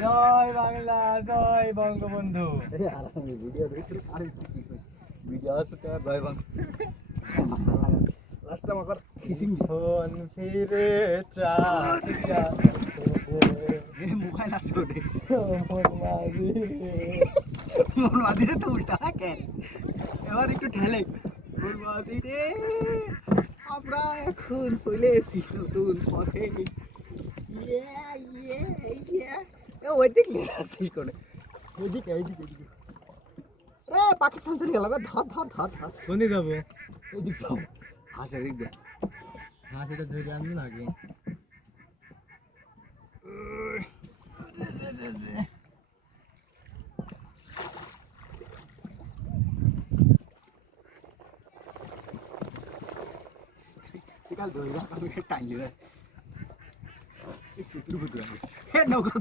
জয় বাংলা, জয় Bangabandhu. Video আছে তো জয় Bangla last আমার ফোন ফিরে চাহিয়া মোবাইল আছে ওটা মন মাঝিরে মন মাঝিরে তো উল্টা কেন এবার একটু ঠেলে মন মাঝিরে আমরা এখন চলে এসেছি নতুন পথে ওই দিক লিয়ে আসছিস করে ওইদিকে এইদিকে এইদিকে পাকিস্তান চলে গেলাম ধর ধর ধর ধর কোনে যাবো? ওইদিক সব হাসের দিক দিয়ে হ্যাঁ, সেটা ধরে আনবো না আগে। কাল ধরে টাইলে এই সুতুর বুতুর নৌকা